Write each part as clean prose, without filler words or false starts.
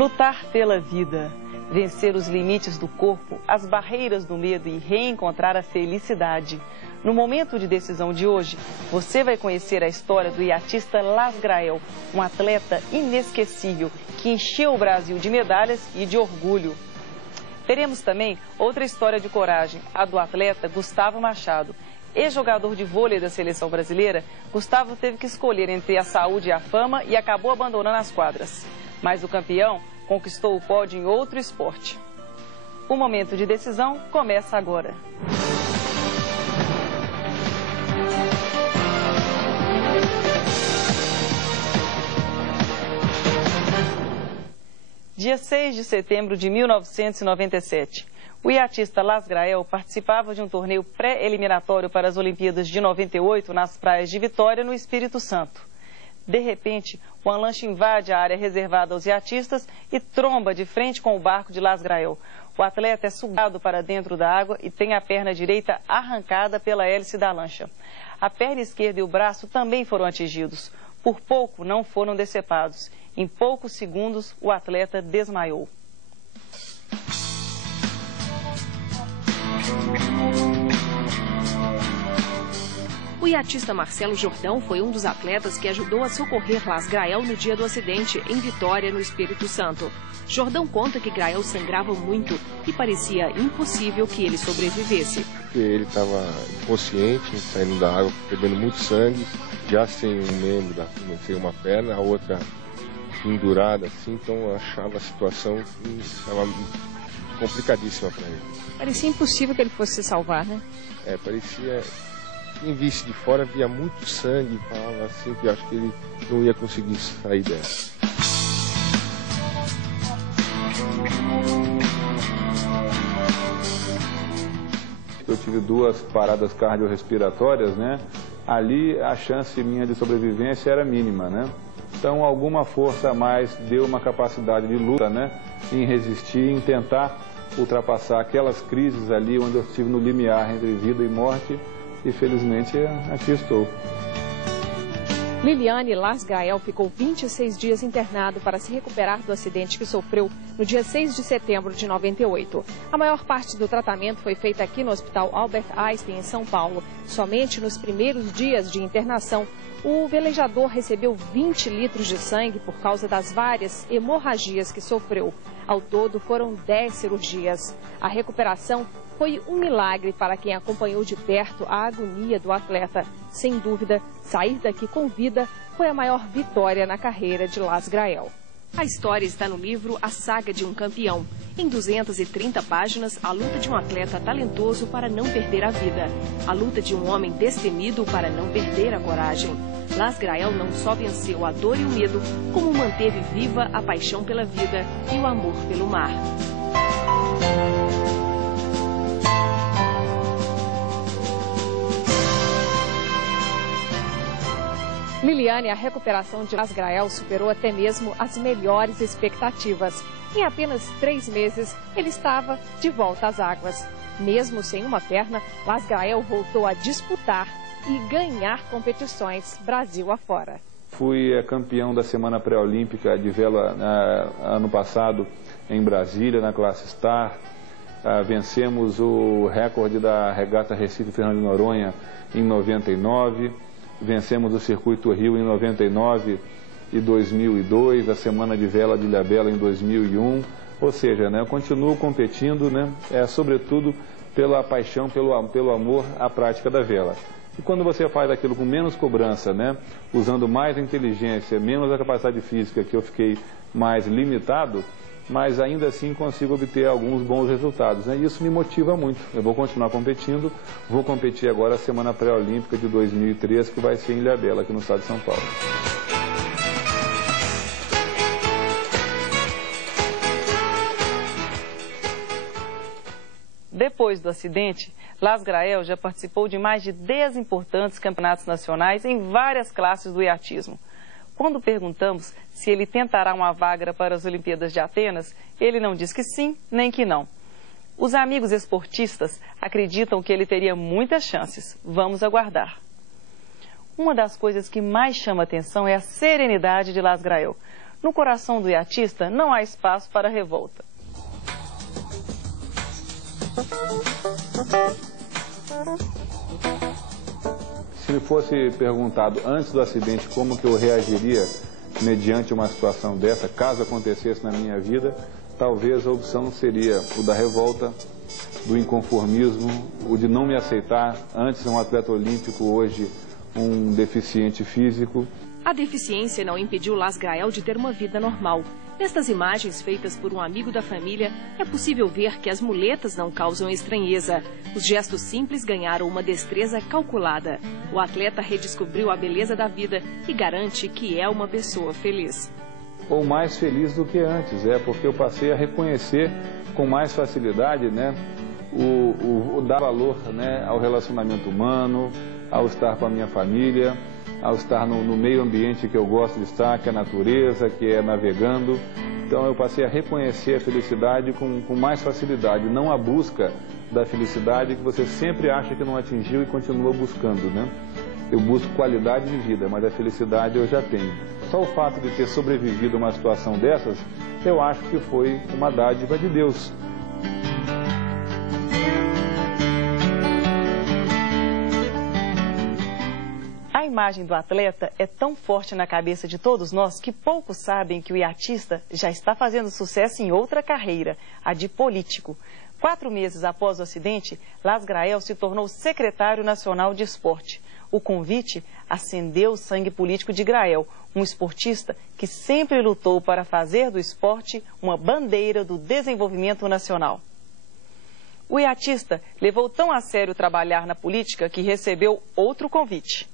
Lutar pela vida, vencer os limites do corpo, as barreiras do medo e reencontrar a felicidade. No momento de decisão de hoje, você vai conhecer a história do iatista Las Grael, um atleta inesquecível que encheu o Brasil de medalhas e de orgulho. Teremos também outra história de coragem, a do atleta Gustavo Machado. Ex-jogador de vôlei da seleção brasileira, Gustavo teve que escolher entre a saúde e a fama e acabou abandonando as quadras. Mas o campeão conquistou o pódio em outro esporte. O momento de decisão começa agora. Dia 6 de setembro de 1997. O iatista Las Grael participava de um torneio pré-eliminatório para as Olimpíadas de 98 nas praias de Vitória, no Espírito Santo. De repente, uma lancha invade a área reservada aos iatistas e tromba de frente com o barco de Las Grael. O atleta é sugado para dentro da água e tem a perna direita arrancada pela hélice da lancha. A perna esquerda e o braço também foram atingidos. Por pouco não foram decepados. Em poucos segundos, o atleta desmaiou. O iatista Marcelo Jordão foi um dos atletas que ajudou a socorrer Las Grael no dia do acidente, em Vitória, no Espírito Santo. Jordão conta que Grael sangrava muito e parecia impossível que ele sobrevivesse. Ele estava inconsciente, saindo da água, perdendo muito sangue, já sem um membro, sem uma perna, a outra pendurada assim, então eu achava a situação estava complicadíssima para ele. Parecia impossível que ele fosse se salvar, né? Parecia. Quem visse de fora via muito sangue e falava assim que eu acho que ele não ia conseguir sair dela. Eu tive 2 paradas cardiorrespiratórias, né? Ali a chance minha de sobrevivência era mínima, né? Então alguma força a mais deu uma capacidade de luta, né? Em resistir, em tentar ultrapassar aquelas crises ali onde eu estive no limiar entre vida e morte. E felizmente aqui estou. Liliane Las Grael ficou 26 dias internado para se recuperar do acidente que sofreu no dia 6 de setembro de 98. A maior parte do tratamento foi feita aqui no Hospital Albert Einstein, em São Paulo. Somente nos primeiros dias de internação, o velejador recebeu 20 litros de sangue por causa das várias hemorragias que sofreu. Ao todo, foram 10 cirurgias. A recuperação foi um milagre para quem acompanhou de perto a agonia do atleta. Sem dúvida, sair daqui com vida foi a maior vitória na carreira de Las Grael. A história está no livro A Saga de um Campeão. Em 230 páginas, a luta de um atleta talentoso para não perder a vida. A luta de um homem destemido para não perder a coragem. Las Grael não só venceu a dor e o medo, como manteve viva a paixão pela vida e o amor pelo mar. Liliane, a recuperação de Las Grael superou até mesmo as melhores expectativas. Em apenas 3 meses, ele estava de volta às águas. Mesmo sem uma perna, Las Grael voltou a disputar e ganhar competições Brasil afora. Fui campeão da Semana Pré-Olímpica de vela ano passado em Brasília, na classe Star. Vencemos o recorde da regata Recife Fernando de Noronha em 99. Vencemos o Circuito Rio em 99 e 2002, a Semana de Vela de Ilhabela em 2001. Ou seja, né, eu continuo competindo, né, sobretudo pela paixão, pelo amor à prática da vela. E quando você faz aquilo com menos cobrança, né, usando mais a inteligência, menos a capacidade física, que eu fiquei mais limitado, mas ainda assim consigo obter alguns bons resultados, né? Isso me motiva muito. Eu vou continuar competindo, vou competir agora a Semana Pré-Olímpica de 2003, que vai ser em Ilhabela, aqui no estado de São Paulo. Depois do acidente, Las Grael já participou de mais de 10 importantes campeonatos nacionais em várias classes do iatismo. Quando perguntamos se ele tentará uma vaga para as Olimpíadas de Atenas, ele não diz que sim, nem que não. Os amigos esportistas acreditam que ele teria muitas chances. Vamos aguardar. Uma das coisas que mais chama atenção é a serenidade de Las Grael. No coração do iatista não há espaço para revolta. Se me fosse perguntado antes do acidente como que eu reagiria mediante uma situação dessa, caso acontecesse na minha vida, talvez a opção seria o da revolta, do inconformismo, o de não me aceitar, antes um atleta olímpico, hoje um deficiente físico. A deficiência não impediu Las Grael de ter uma vida normal. Nestas imagens feitas por um amigo da família, é possível ver que as muletas não causam estranheza. Os gestos simples ganharam uma destreza calculada. O atleta redescobriu a beleza da vida e garante que é uma pessoa feliz. Ou mais feliz do que antes, porque eu passei a reconhecer com mais facilidade, o dar valor, ao relacionamento humano, ao estar com a minha família, ao estar no meio ambiente que eu gosto de estar, que é a natureza, que é navegando. Então eu passei a reconhecer a felicidade com mais facilidade, não a busca da felicidade que você sempre acha que não atingiu e continua buscando, Eu busco qualidade de vida, mas a felicidade eu já tenho. Só o fato de ter sobrevivido a uma situação dessas, eu acho que foi uma dádiva de Deus. A imagem do atleta é tão forte na cabeça de todos nós que poucos sabem que o iatista já está fazendo sucesso em outra carreira, a de político. 4 meses após o acidente, Las Grael se tornou secretário nacional de esporte. O convite acendeu o sangue político de Grael, um esportista que sempre lutou para fazer do esporte uma bandeira do desenvolvimento nacional. O iatista levou tão a sério trabalhar na política que recebeu outro convite.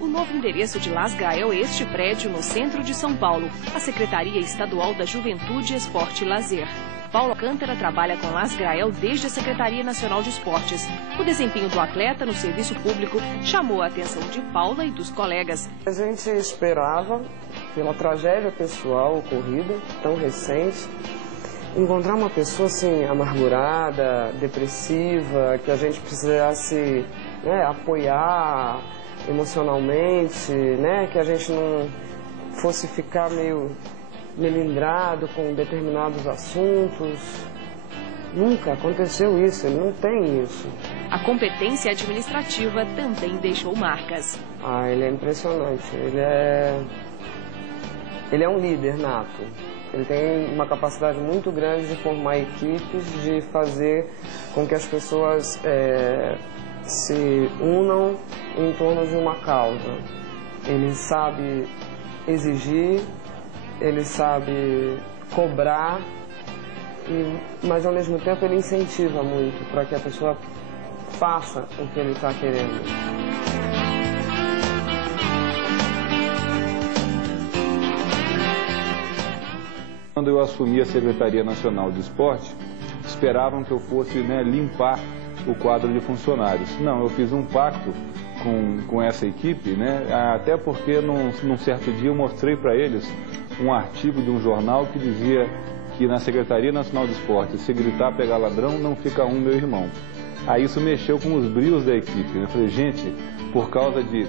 O novo endereço de Las Grael é este prédio no centro de São Paulo, a Secretaria Estadual da Juventude, Esporte e Lazer. Paulo Alcântara trabalha com Las Grael desde a Secretaria Nacional de Esportes. O desempenho do atleta no serviço público chamou a atenção de Paula e dos colegas. A gente esperava, pela tragédia pessoal ocorrida, tão recente, encontrar uma pessoa assim, amargurada, depressiva, que a gente precisasse apoiar emocionalmente, que a gente não fosse ficar meio melindrado com determinados assuntos. Nunca aconteceu isso, ele não tem isso. A competência administrativa também deixou marcas. Ele é impressionante, ele é um líder nato. Ele tem uma capacidade muito grande de formar equipes, de fazer com que as pessoas se unam em torno de uma causa. Ele sabe exigir, ele sabe cobrar, mas ao mesmo tempo ele incentiva muito para que a pessoa faça o que ele está querendo. Quando eu assumi a Secretaria Nacional de Esporte, esperavam que eu fosse limpar o quadro de funcionários. Não, eu fiz um pacto com essa equipe, até porque num certo dia eu mostrei para eles um artigo de um jornal que dizia que na Secretaria Nacional de Esporte, se gritar pegar ladrão, não fica um meu irmão. Aí isso mexeu com os brios da equipe. Eu falei, gente, por causa de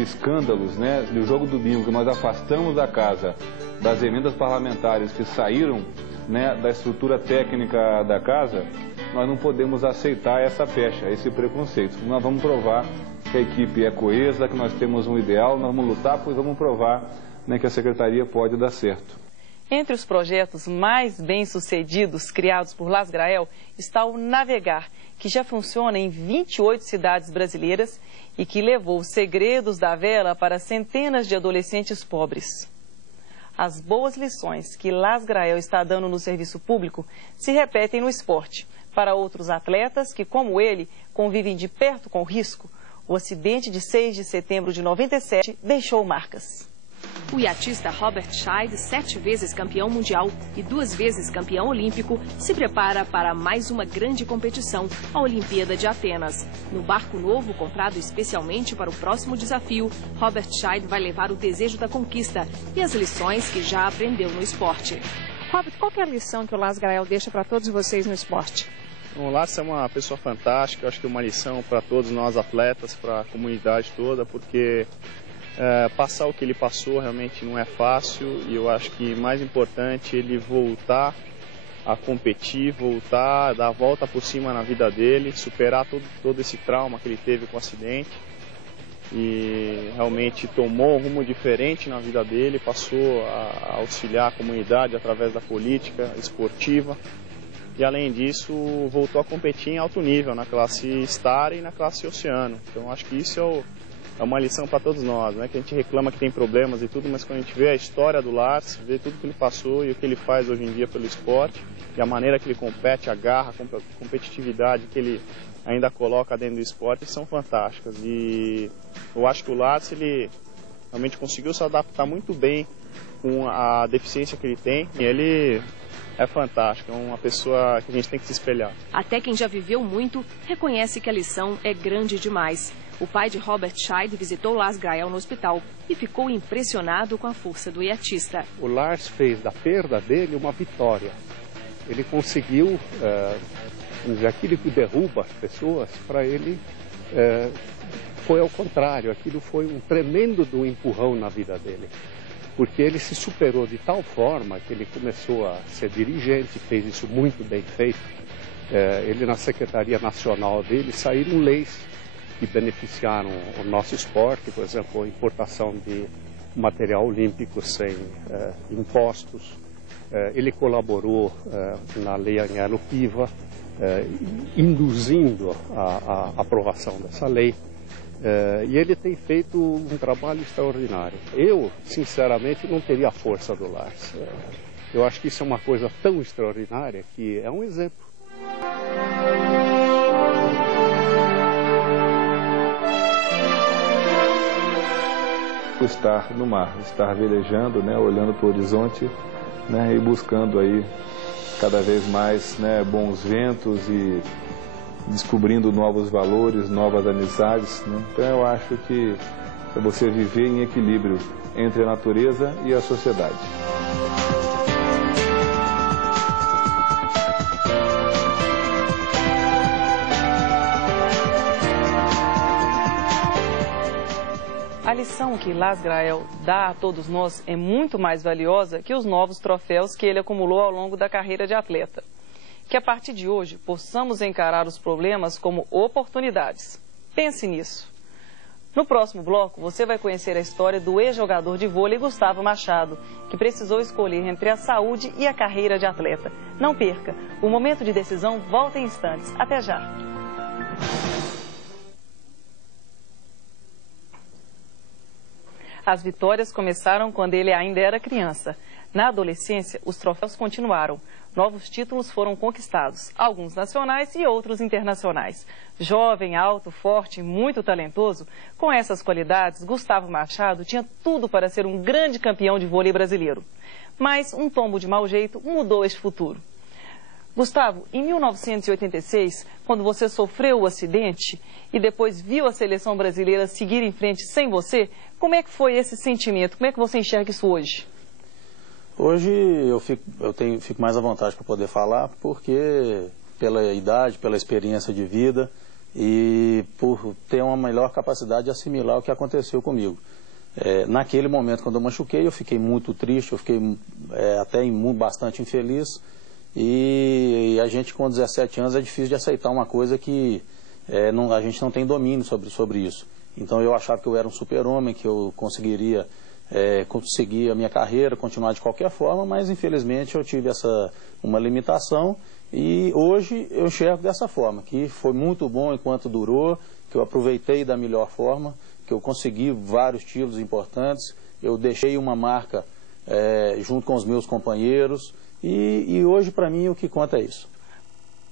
escândalos, do jogo do bingo, que nós afastamos da casa das emendas parlamentares que saíram da estrutura técnica da casa, nós não podemos aceitar essa pecha, esse preconceito. Nós vamos provar que a equipe é coesa, que nós temos um ideal, nós vamos lutar, pois vamos provar que a Secretaria pode dar certo. Entre os projetos mais bem-sucedidos criados por Las Grael está o Navegar, que já funciona em 28 cidades brasileiras e que levou os segredos da vela para centenas de adolescentes pobres. As boas lições que Las Grael está dando no serviço público se repetem no esporte. Para outros atletas que, como ele, convivem de perto com o risco, o acidente de 6 de setembro de 97 deixou marcas. O iatista Robert Scheid, 7 vezes campeão mundial e 2 vezes campeão olímpico, se prepara para mais uma grande competição, a Olimpíada de Atenas. No barco novo, comprado especialmente para o próximo desafio, Robert Scheid vai levar o desejo da conquista e as lições que já aprendeu no esporte. Robert, qual que é a lição que o Las Grael deixa para todos vocês no esporte? O Las é uma pessoa fantástica, eu acho que é uma lição para todos nós atletas, para a comunidade toda, porque Passar o que ele passou realmente não é fácil, e eu acho que mais importante ele voltar a competir, voltar, dar a volta por cima na vida dele, superar todo esse trauma que ele teve com o acidente. E realmente tomou um rumo diferente na vida dele, passou a auxiliar a comunidade através da política esportiva. E além disso, voltou a competir em alto nível, na classe Star e na classe Oceano. Então acho que isso é uma lição para todos nós, né? Que a gente reclama que tem problemas e tudo, mas quando a gente vê a história do Lars, vê tudo que ele passou e o que ele faz hoje em dia pelo esporte, e a maneira que ele compete, a garra, a competitividade que ele ainda coloca dentro do esporte, são fantásticas. E eu acho que o Lars, ele realmente conseguiu se adaptar muito bem com a deficiência que ele tem, e ele é fantástico, é uma pessoa que a gente tem que se espelhar. Até quem já viveu muito reconhece que a lição é grande demais. O pai de Robert Scheid visitou Lars Grael no hospital e ficou impressionado com a força do iatista. O Lars fez da perda dele uma vitória. Ele conseguiu, aquilo que derruba as pessoas, para ele foi ao contrário. Aquilo foi um tremendo empurrão na vida dele. Porque ele se superou de tal forma que ele começou a ser dirigente, fez isso muito bem feito. Ele, na Secretaria Nacional dele, saíram leis que beneficiaram o nosso esporte, por exemplo, a importação de material olímpico sem impostos. Ele colaborou na lei Agnello-Piva, induzindo a aprovação dessa lei. E ele tem feito um trabalho extraordinário. Eu, sinceramente, não teria a força do Lars. Eu acho que isso é uma coisa tão extraordinária que é um exemplo. Estar no mar, estar velejando, né, olhando para o horizonte, né, e buscando aí cada vez mais, né, bons ventos e descobrindo novos valores, novas amizades, né? Então eu acho que é você viver em equilíbrio entre a natureza e a sociedade. A lição que Lars Grael dá a todos nós é muito mais valiosa que os novos troféus que ele acumulou ao longo da carreira de atleta. Que a partir de hoje possamos encarar os problemas como oportunidades. Pense nisso. No próximo bloco, você vai conhecer a história do ex-jogador de vôlei Gustavo Machado, que precisou escolher entre a saúde e a carreira de atleta. Não perca, o momento de decisão volta em instantes. Até já! As vitórias começaram quando ele ainda era criança. Na adolescência, os troféus continuaram. Novos títulos foram conquistados, alguns nacionais e outros internacionais. Jovem, alto, forte e muito talentoso, com essas qualidades, Gustavo Machado tinha tudo para ser um grande campeão de vôlei brasileiro. Mas um tombo de mau jeito mudou este futuro. Gustavo, em 1986, quando você sofreu o acidente e depois viu a seleção brasileira seguir em frente sem você, como é que foi esse sentimento? Como é que você enxerga isso hoje? Hoje eu fico mais à vontade para poder falar, porque pela idade, pela experiência de vida e por ter uma melhor capacidade de assimilar o que aconteceu comigo. Naquele momento, quando eu machuquei, eu fiquei muito triste, eu fiquei até bastante infeliz. E a gente com 17 anos é difícil de aceitar uma coisa que a gente não tem domínio sobre isso. Então eu achava que eu era um super-homem, que eu conseguiria conseguir a minha carreira, continuar de qualquer forma, mas infelizmente eu tive uma limitação e hoje eu enxergo dessa forma, que foi muito bom enquanto durou, que eu aproveitei da melhor forma, que eu consegui vários títulos importantes, eu deixei uma marca junto com os meus companheiros e hoje para mim o que conta é isso.